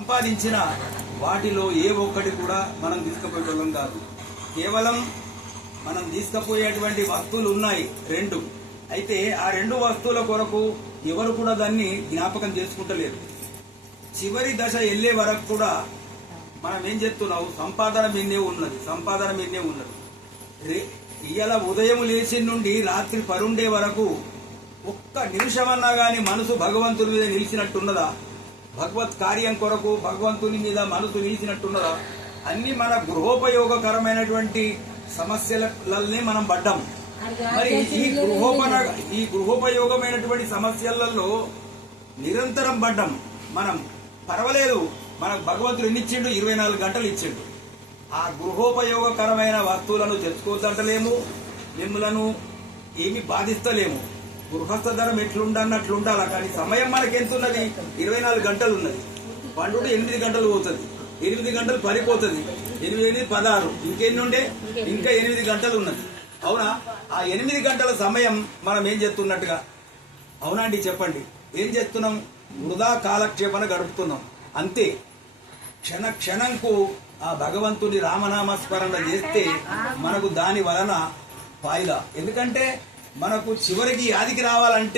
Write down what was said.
సంపాదించిన వాటిలో ఏ ఒక్కటి కూడా మనం తీసుకుపోయేటోళ్ళం కాదు. కేవలం మనం తీసుకుపోయేటువంటి వస్తువులు ఉన్నాయి రెండు. అయితే ఆ రెండు వస్తువుల కొరకు ఎవరు కూడా దాన్ని జ్ఞాపకం చేసుకుంటలేరు. చివరి దశ వెళ్లే వరకు కూడా మనం ఏం చెప్తున్నావు, సంపాదన మీదే ఉన్నది. ఇవాళ ఉదయం లేచి నుండి రాత్రి పరుండే వరకు ఒక్క నిమిషమన్నా గాని మనసు భగవంతుని మీద నిలిచినట్టున్నదా? భగవత్ కార్యం కొరకు భగవంతుని మీద మనసు నిలిచినట్టున్నదా? అన్ని మన గృహోపయోగకరమైనటువంటి సమస్యలనే మనం పడ్డాం. మరి ఈ గృహోపయోగమైనటువంటి సమస్యలలో నిరంతరం పడ్డాం మనం. పర్వాలేదు, మనకు భగవంతుడు ఎన్ని ఇచ్చిండు? 24 గంటలు ఇచ్చిండు. ఆ గృహోపయోగకరమైన వస్తువులను తెచ్చుకోవద్దంటలేము, మిమ్మలను ఏమి బాధిస్తలేము. గృహస్థ ధరం ఎట్లుండాలన్నట్లుండాలా, కానీ సమయం మనకెంతున్నది? 24 గంటలు ఉన్నది. పండు 8 గంటలు పోతుంది, 8 గంటలు పడిపోతుంది, 8 16, ఇంకెన్ని ఉండే? ఇంకా 8 గంటలు ఉన్నది. అవునా? ఆ 8 గంటల సమయం మనం ఏం చేస్తున్నట్టుగా? అవునా అండి, చెప్పండి. ఏం చేస్తున్నాం? వృధా కాలక్షేపణ గడుపుతున్నాం అంతే. క్షణ క్షణంకు ఆ భగవంతుని రామనామస్మరణ చేస్తే మనకు దాని వలన ఫాయిదా. ఎందుకంటే మనకు చివరికి యాదికి రావాలంటే